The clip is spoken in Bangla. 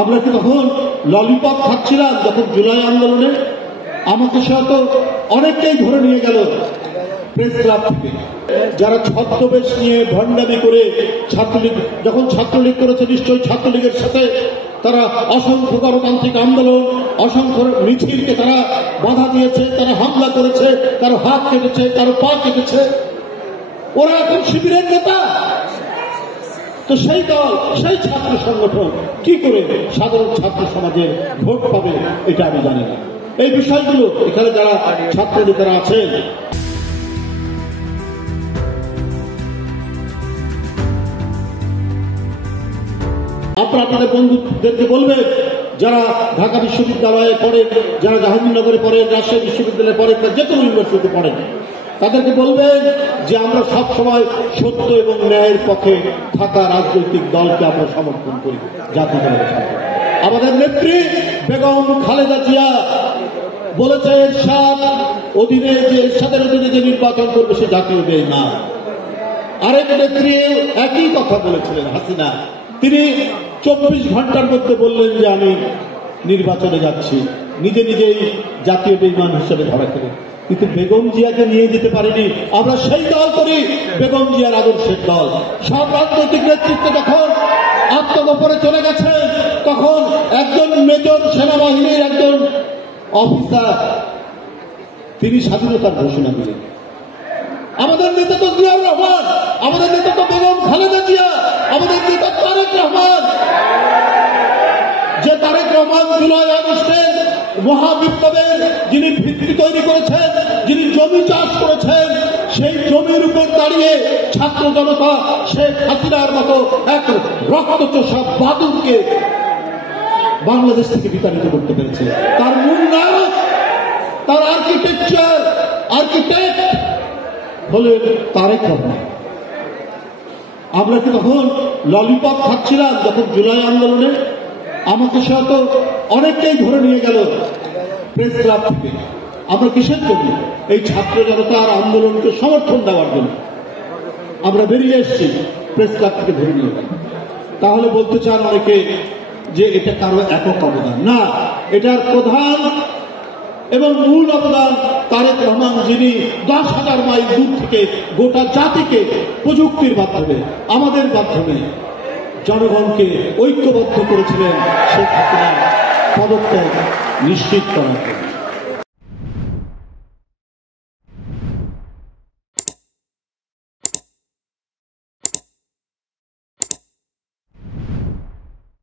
আমরা কি তখন ললিপপ খাচ্ছিলাম যখন জুলাই আন্দোলনে? আমাকে হয়তো অনেকটাই ধরে নিয়ে গেল প্রেস ক্লাব থেকে, যারা ছদ্মবেশ নিয়ে ভণ্ডামি করে ছাত্রলীগ যখন ছাত্রলীগ করেছে, নিশ্চয়ই ছাত্রলীগের সাথে তারা অসংখ্য গণতান্ত্রিক আন্দোলন, অসংখ্য মিছিলকে তারা বাধা দিয়েছে, তারা হামলা করেছে, কারো হাত কেটেছে, কারো পা কেটেছে। ওরা এখন শিবিরের নেতা। তো সেই দল, সেই ছাত্র সংগঠন কি করে সাধারণ ছাত্র সমাজের ভোট পাবে এটা আমি জানি না। এই বিষয়গুলো এখানে যারা ছাত্র নেতারা আছেন, আপনারা আপনাদের বন্ধুদেরকে বলবেন, যারা ঢাকা বিশ্ববিদ্যালয়ে পড়েন, যারা জাহাঙ্গীরনগরে পড়েন, রাজশাহী বিশ্ববিদ্যালয়ে পড়েন, বা যে কোনো ইউনিভার্সিটিতে পড়েন, তাদেরকে বলবেন যে আমরা সবসময় সত্য এবং ন্যায়ের পক্ষে থাকা রাজনৈতিক দলকে আমরা সমর্থন করি। জাতীয়তাবাদী ছাত্র আমাদের নেত্রী বেগম খালেদা জিয়া বলেছে, এরশাদ অধীনে যে এরশাদের অধীনে যে নির্বাচন করবে সে জাতীয় দেয় না। আরেক নেত্রী একই কথা বলেছিলেন, হাসিনা। তিনি 24 ঘন্টার মধ্যে বললেন যে আমি নির্বাচনে যাচ্ছি, নিজে নিজেই জাতীয় বেঈমান হিসেবে ধরা খেলেন। কিন্তু বেগম জিয়াকে নিয়ে যেতে পারেনি। আমরা সেই দল করি, বেগম জিয়ার আদর্শের দল। সব রাজনৈতিক নেতৃত্ব যখন আত্মগোপনে চলে গেছে, তখন একজন মেজর সেনাবাহিনীর একজন অফিসার তিনি স্বাধীনতার ঘোষণা দিলেন। আমাদের নেতা তো জিয়াউর রহমান, আমাদের নেতা তো বেগম খালেদা জিয়া, আমাদের নেতা তারেক রহমান। যে তারেক রহমান জুলাই আগস্টের মহাবিপ্লবের যিনি ভিত্তি তৈরি করেছেন, যিনি জমি চাষ করেছেন, সেই জমির উপর দাঁড়িয়ে ছাত্র জনতা শেখ হাসিনার মতো এক রক্তচোষা বাদুড়কে বাংলাদেশ থেকে বিতাড়িত করতে পেরেছে। তার মূল নায়ক, তার আর্কিটেক্ট হলেন তারেক রহমান। আমরা কি তখন ললিপপ খাচ্ছিলাম যখন জুলাই আন্দোলনে? আমাকে হয়তো অনেকটাই ধরে নিয়ে গেল প্রেস ক্লাব থেকে। আমরা কিসের জন্য? এই ছাত্র জনতার আন্দোলনকে সমর্থন দেওয়ার জন্য আমরা বেরিয়ে এসেছি, প্রেস ক্লাব থেকে ধরে নিয়ে গেল। তাহলে বলতে চান অনেকে যে এটা কারো একক অবদান না, এটার প্রধান এবং মূল অবদান তারেক রহমান, যিনি 10,000 মাইল দূর থেকে গোটা জাতিকে প্রযুক্তির মাধ্যমে, আমাদের মাধ্যমে জনগণকে ঐক্যবদ্ধ করেছিলেন শেখ হাসিনার পদত্যাগ নিশ্চিত করার জন্য।